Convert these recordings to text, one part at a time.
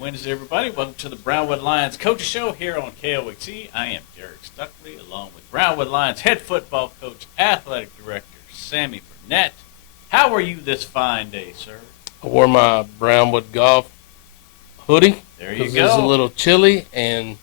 Wednesday, everybody. Welcome to the Brownwood Lions Coaches Show here on KOXE. I am Derek Stuckley, along with Brownwood Lions head football coach, athletic director, Sammy Burnett. How are you this fine day, sir? I wore my Brownwood golf hoodie. There you go. Because it was a little chilly, and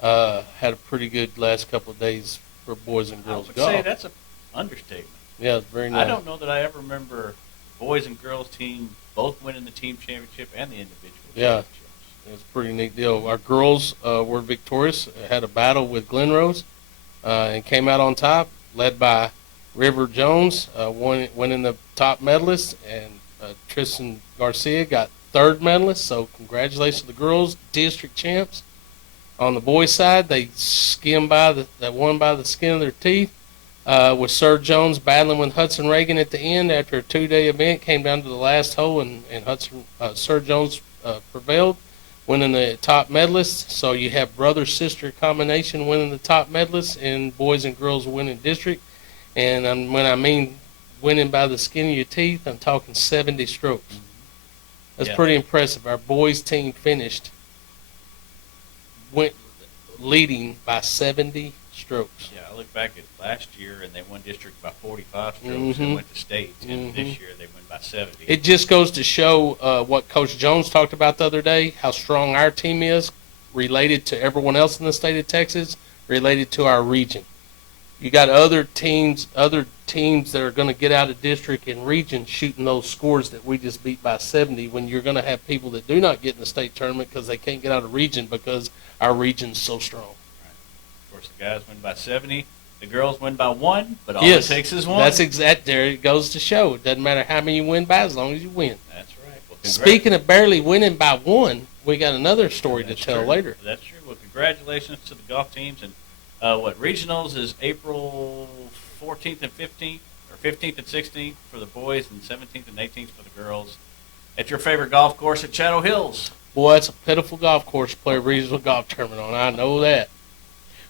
had a pretty good last couple of days for boys and girls golf. I would say that's an understatement. Yeah, it's very nice. I don't know that I ever remember boys and girls team both winning the team championship and the individual championships. It's a pretty neat deal. Our girls were victorious, had a battle with Glenrose, and came out on top, led by River Jones, winning the top medalist, and Tristan Garcia got third medalist. So congratulations to the girls, district champs. On the boys' side, they won by the skin of their teeth. With Sir Jones battling with Hudson Reagan at the end after a two-day event, came down to the last hole, and Sir Jones prevailed, winning the top medalist. So you have brother-sister combination winning the top medalist, and boys and girls winning district. And when I mean winning by the skin of your teeth, I'm talking 70 strokes. That's pretty impressive. Our boys' team went leading by 70 strokes. Yeah, I look back at last year, and they won district by 45 strokes and went to state. And this year, they went by 70. It just goes to show what Coach Jones talked about the other day, how strong our team is related to everyone else in the state of Texas, related to our region. You got other teams that are going to get out of district and region shooting those scores that we just beat by 70, when you're going to have people that do not get in the state tournament because they can't get out of region because our region's so strong. Of course, the guys win by 70. The girls win by 1, but all it takes is 1. That's exact. There it goes to show. It doesn't matter how many you win by, as long as you win. That's right. Well, speaking of barely winning by 1, we got another story to tell later. That's true. Well, congratulations to the golf teams. And regionals is April 14th and 15th, or 15th and 16th for the boys, and 17th and 18th for the girls. At your favorite golf course at Shadow Hills. Boy, it's a pitiful golf course to play a regional golf tournament on. I know that.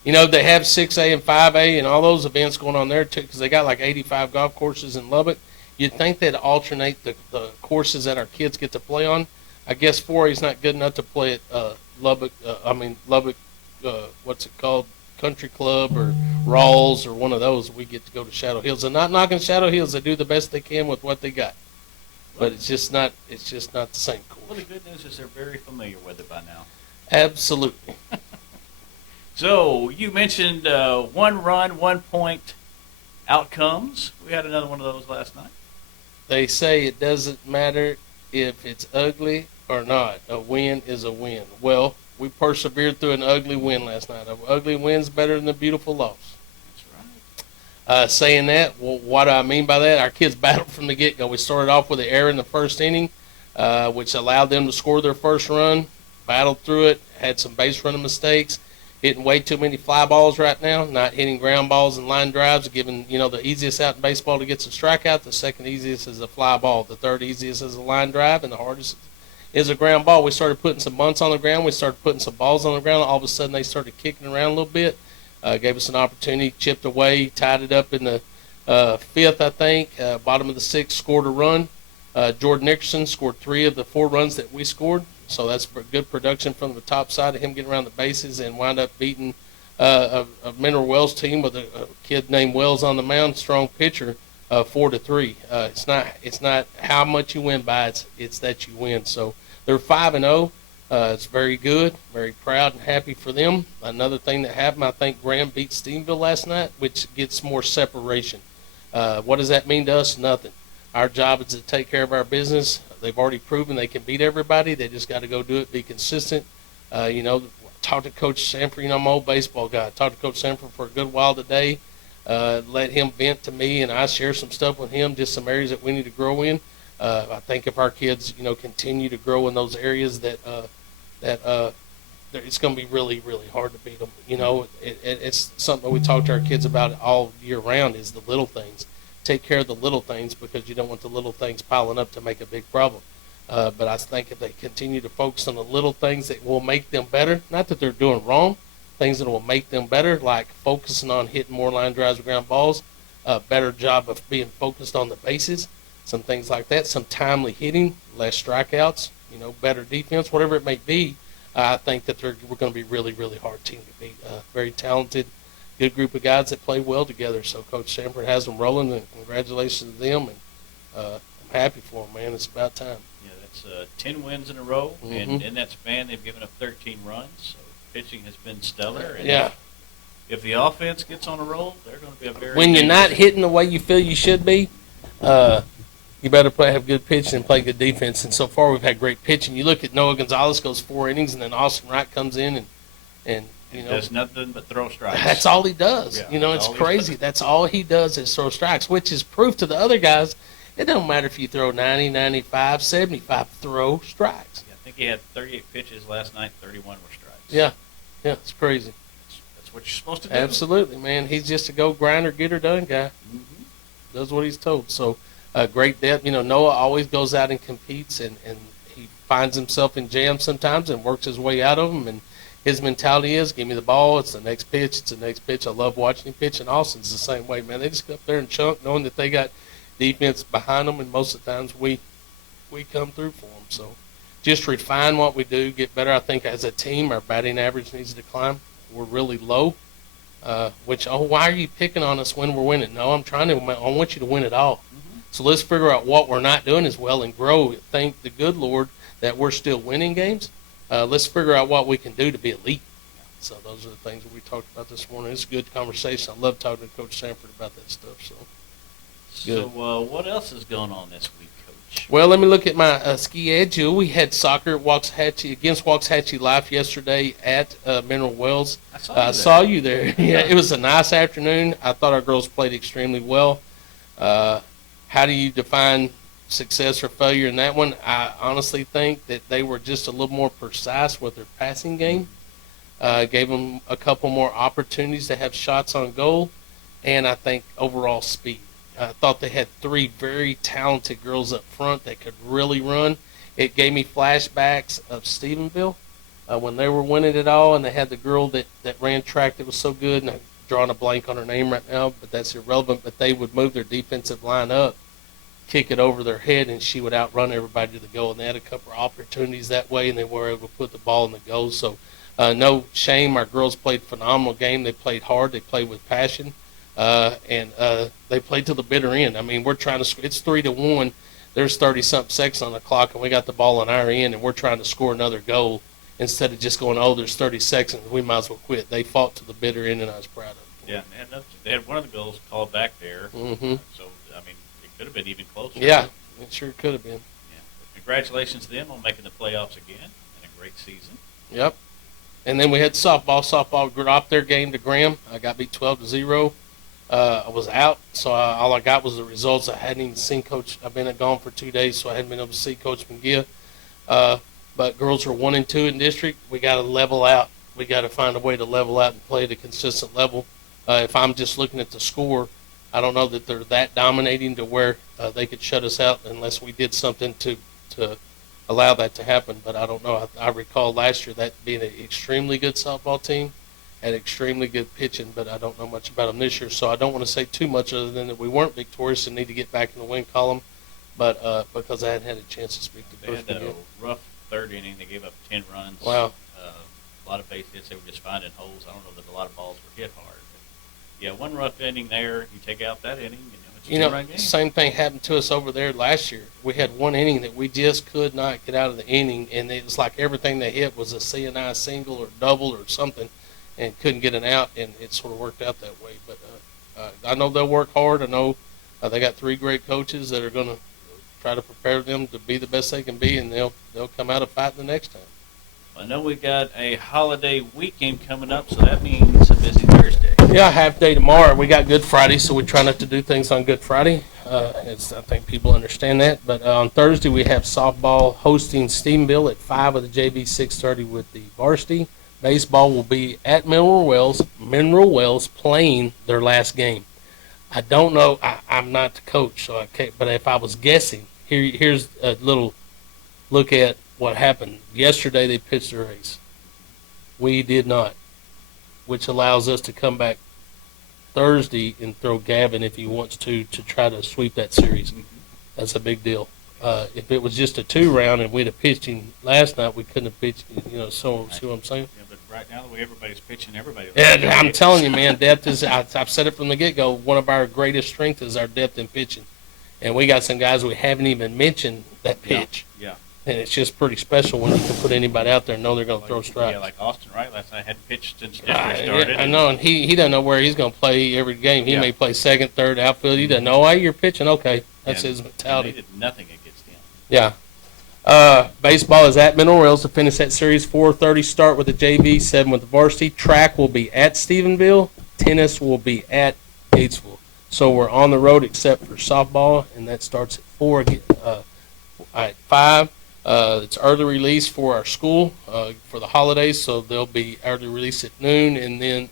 You know, they have 6A and 5A and all those events going on there, too, because they got like 85 golf courses in Lubbock. You'd think they'd alternate the courses that our kids get to play on. I guess 4A is not good enough to play at Lubbock, what's it called, Country Club or Rawls or one of those. We get to go to Shadow Hills. And not knocking Shadow Hills. They do the best they can with what they got. But it's just not the same course. Well, the good news is they're very familiar with it by now. Absolutely. So you mentioned 1 run, 1 point outcomes. We had another one of those last night. They say it doesn't matter if it's ugly or not. A win is a win. Well, we persevered through an ugly win last night. An ugly win's better than a beautiful loss. That's right. Saying that, well, what do I mean by that? Our kids battled from the get-go. We started off with an error in the first inning, which allowed them to score their first run, battled through it, had some base running mistakes, hitting way too many fly balls right now, not hitting ground balls and line drives, giving, the easiest out in baseball to get a strikeout. The second easiest is a fly ball. The third easiest is a line drive, and the hardest is a ground ball. We started putting some bunts on the ground. We started putting some balls on the ground. All of a sudden, they started kicking around a little bit. Gave us an opportunity, chipped away, tied it up in the fifth, I think. Bottom of the sixth, scored a run. Jordan Nickerson scored 3 of the 4 runs that we scored. So that's good production from the top side of him getting around the bases, and wound up beating a Mineral Wells team with a kid named Wells on the mound, strong pitcher, 4-3. It's not how much you win by, it's that you win. So they're 5-0. It's very good, very proud and happy for them. Another thing that happened, I think Graham beat Steenville last night, which gets more separation. What does that mean to us? Nothing. Our job is to take care of our business. They've already proven they can beat everybody. They just got to go do it, be consistent. Talk to Coach Sanford. I'm an old baseball guy. Talked to Coach Sanford for a good while today. Let him vent to me, and I share some stuff with him, just some areas that we need to grow in. I think if our kids, continue to grow in those areas that it's going to be really, really hard to beat them. It's something we talk to our kids about all year round, is the little things. Take care of the little things, because you don't want the little things piling up to make a big problem. But I think if they continue to focus on the little things that will make them better, not that they're doing wrong, things that will make them better, like focusing on hitting more line drives, ground balls, a better job of being focused on the bases, some things like that, some timely hitting, less strikeouts, better defense, whatever it may be. I think that we're going to be a really, really hard team to beat. Very talented, good group of guys that play well together. So Coach Sanford has them rolling, and congratulations to them. And I'm happy for them, man. It's about time. Yeah, that's 10 wins in a row, and Mhm. in that span, they've given up 13 runs. So pitching has been stellar. And Yeah. if the offense gets on a roll, they're going to be a very When you're not dangerous- hitting the way you feel you should be, you better have good pitching and play good defense. And so far, we've had great pitching. You look at Noah Gonzalez goes 4 innings, and then Austin Wright comes in and does nothing but throw strikes. that's all he does. Yeah, It's all he crazy. does. That's all he does is throw strikes, which is proof to the other guys. It don't matter if you throw 90, 95, 75, throw strikes. Yeah, I think he had 38 pitches last night. 31 were strikes. Yeah, it's crazy. That's what you're supposed to do. Absolutely, man. He's just a go grinder, get her done guy. Mhm. Does what he's told. So great depth. Noah always goes out and competes, and he finds himself in jams sometimes and works his way out of them. And his mentality is, give me the ball. It's the next pitch. It's the next pitch. I love watching him pitch. And Austin's the same way, man. They just go up there and chunk, knowing that they got defense behind them, and most of the times we come through for them. So just refine what we do, get better. I think as a team, our batting average needs to climb. We're really low. Why are you picking on us when we're winning? No, I want you to win it all. Mhm. So let's figure out what we're not doing as well and grow. Thank the good Lord that we're still winning games. Let's figure out what we can do to be elite. So those are the things that we talked about this morning. It's a good conversation. I love talking to Coach Sanford about that stuff. So what else is going on this week, Coach? Well, let me look at my ski edge. We had soccer at against Waxahachie Life yesterday at Mineral Wells. I saw you there. Saw you there. Yeah, it was a nice afternoon. I thought our girls played extremely well. How do you define success or failure in that one? I honestly think that they were just a little more precise with their passing game. Gave them a couple more opportunities to have shots on goal, and I think overall speed. I thought they had 3 very talented girls up front that could really run. It gave me flashbacks of Stephenville when they were winning it all, and they had the girl that ran track that was so good, and I'm drawing a blank on her name right now, but that's irrelevant. But they would move their defensive line up, kick it over their head, and she would outrun everybody to the goal. And they had a couple of opportunities that way, and they were able to put the ball in the goal. So no shame. Our girls played a phenomenal game. They played hard. They played with passion. And they played till the bitter end. I mean, we're trying to. It's 3-1. There's 30-something seconds on the clock, and we got the ball on our end, and we're trying to score another goal instead of just going, there's 30 seconds. We might as well quit. They fought to the bitter end, and I was proud of them. Yeah, they had one of the goals called back there. Mm-hmm. So I mean, it could have been even closer. Yeah, it sure could have been. Yeah. But congratulations to them on making the playoffs again and a great season. Yep. And then we had softball. Softball dropped their game to Graham. I got beat 12-0. I was out, so all I got was the results. I hadn't even seen Coach. I've been gone for 2 days, so I hadn't been able to see Coach McGee. But girls are 1 and 2 in district. We got to level out. We got to find a way to level out and play at a consistent level. If I'm just looking at the score, I don't know that they're that dominating to where they could shut us out unless we did something to allow that to happen. But I don't know. I recall last year that being an extremely good softball team. Had extremely good pitching, but I don't know much about them this year, so I don't want to say too much other than that we weren't victorious and need to get back in the win column, but because I hadn't had a chance to speak to They had Coach McGee. a rough 3rd inning. They gave up 10 runs. Wow. A lot of base hits. They were just finding holes. I don't know that a lot of balls were hit hard. But yeah, 1 rough inning there. You take out that inning, it's a 2-run game. Same thing happened to us over there last year. We had 1 inning that we just could not get out of the inning, and it was like everything they hit was a CNI single or double or something, and couldn't get an out, and it sort of worked out that way. But I know they'll work hard. I know they got 3 great coaches that are going to try to prepare them to be the best they can be, and they'll come out of fighting the next time. I know we got a holiday weekend coming up, so that means a busy Thursday. Yeah, half day tomorrow. We got Good Friday, so we try not to do things on Good Friday. I think people understand that. But on Thursday, we have softball hosting Stephenville at 5 with the JV, 6:30 with the varsity. Baseball will be at Mineral Wells playing their last game. I don't know. I'm not the coach, so I can't. But if I was guessing, here's a little look at what happened. Yesterday they pitched a race. We did not, which allows us to come back Thursday and throw Gavin if he wants to try to sweep that series. That's a big deal. If it was just a 2-round and we'd have pitched him last night, we couldn't have pitched. So Right. see what I'm saying? Yeah, but right now, the way everybody's pitching, everybody. Yeah, I'm telling you, man, depth is. I've said it from the get go. One of our greatest strengths is our depth in pitching, and we got some guys we haven't even mentioned that pitch. Yeah. And it's just pretty special when you can put anybody out there and know they're going to throw strikes. Yeah, like Austin Wright last night hadn't pitched since January started. Yeah, I know, and he doesn't know where he's going to play every game. He Yeah. may play second, third, outfield. He doesn't know why you're pitching. Okay, that's his mentality. They did nothing against him. Yeah. Baseball is at Mineral Wells to finish that series. 4:30 start with the JV, 7 with the varsity. Track will be at Stephenville. Tennis will be at Gatesville. So we're on the road except for softball, and that starts at 4. At 5. It's early release for our school for the holidays, so they'll be early release at noon, and then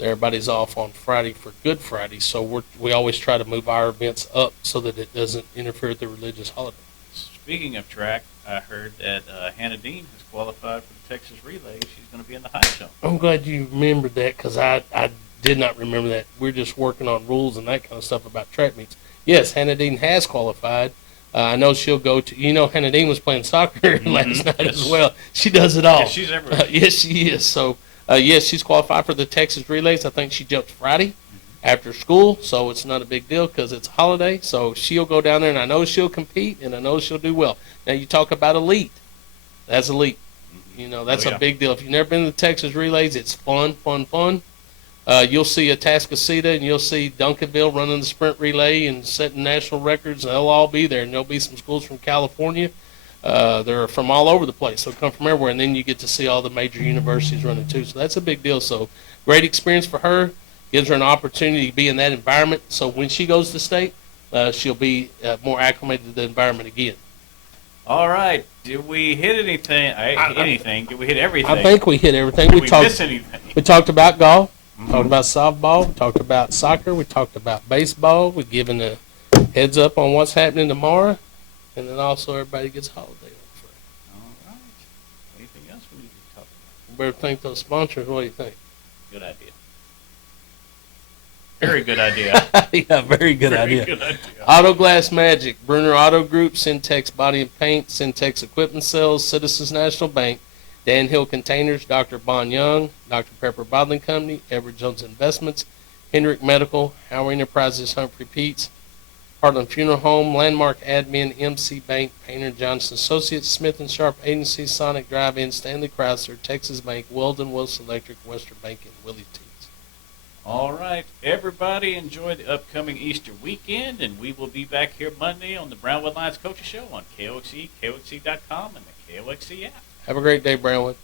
everybody's off on Friday for Good Friday. So we always try to move our events up so that it doesn't interfere with the religious holiday. Speaking of track, I heard that Hannah Dean has qualified for the Texas Relay. She's going to be in the high jump. I'm glad you remembered that because I did not remember that. We're just working on rules and that kind of stuff about track meets. Yes, Hannah Dean has qualified. I know she'll go to, Hannah Dean was playing soccer last night as well. She does it all. Yeah, she's everywhere. Yes, she is. So, yes, she's qualified for the Texas Relays. I think she jumps Friday after school, so it's not a big deal because it's a holiday. So she'll go down there, and I know she'll compete, and I know she'll do well. Now, you talk about elite. That's elite. That's a big deal. If you've never been to the Texas Relays, it's fun. You'll see Atascocita and you'll see Duncanville running the sprint relay and setting national records. They'll all be there, and there'll be some schools from California. They're from all over the place. They'll come from everywhere, and then you get to see all the major universities running too. So that's a big deal. So great experience for her. Gives her an opportunity to be in that environment. So when she goes to state, she'll be more acclimated to the environment again. All right. Did we hit anything? Anything? Did we hit everything? I think we hit everything. Did we miss anything? We talked about golf. Talked about softball. We talked about soccer. We talked about baseball. We've given a heads up on what's happening tomorrow. And then also everybody gets a holiday on Friday. All right. Anything else we need to talk about? We better thank those sponsors. What do you think? Good idea. Very good idea. Yeah, very good idea. Good idea. Auto Glass Magic, Bruner Auto Group, Syntex Body and Paint, Syntex Equipment Sales, Citizens National Bank, Dan Hill Containers, Dr. Bon Young, Dr. Pepper Bottling Company, Everett Jones Investments, Hendrick Medical, Howard Enterprises, Humphrey Peets, Heartland Funeral Home, Landmark Admin, MC Bank, Painter Johnson Associates, Smith & Sharp Agency, Sonic Drive-In, Stanley Chrysler, Texas Bank, Weldon, Wilson Electric, Western Bank, and Willie's Tees. All right. Everybody enjoy the upcoming Easter weekend, and we will be back here Monday on the Brownwood Lions Coaches Show on KOXE, KOXE.com, and the KOXE app. Have a great day, Brownwood.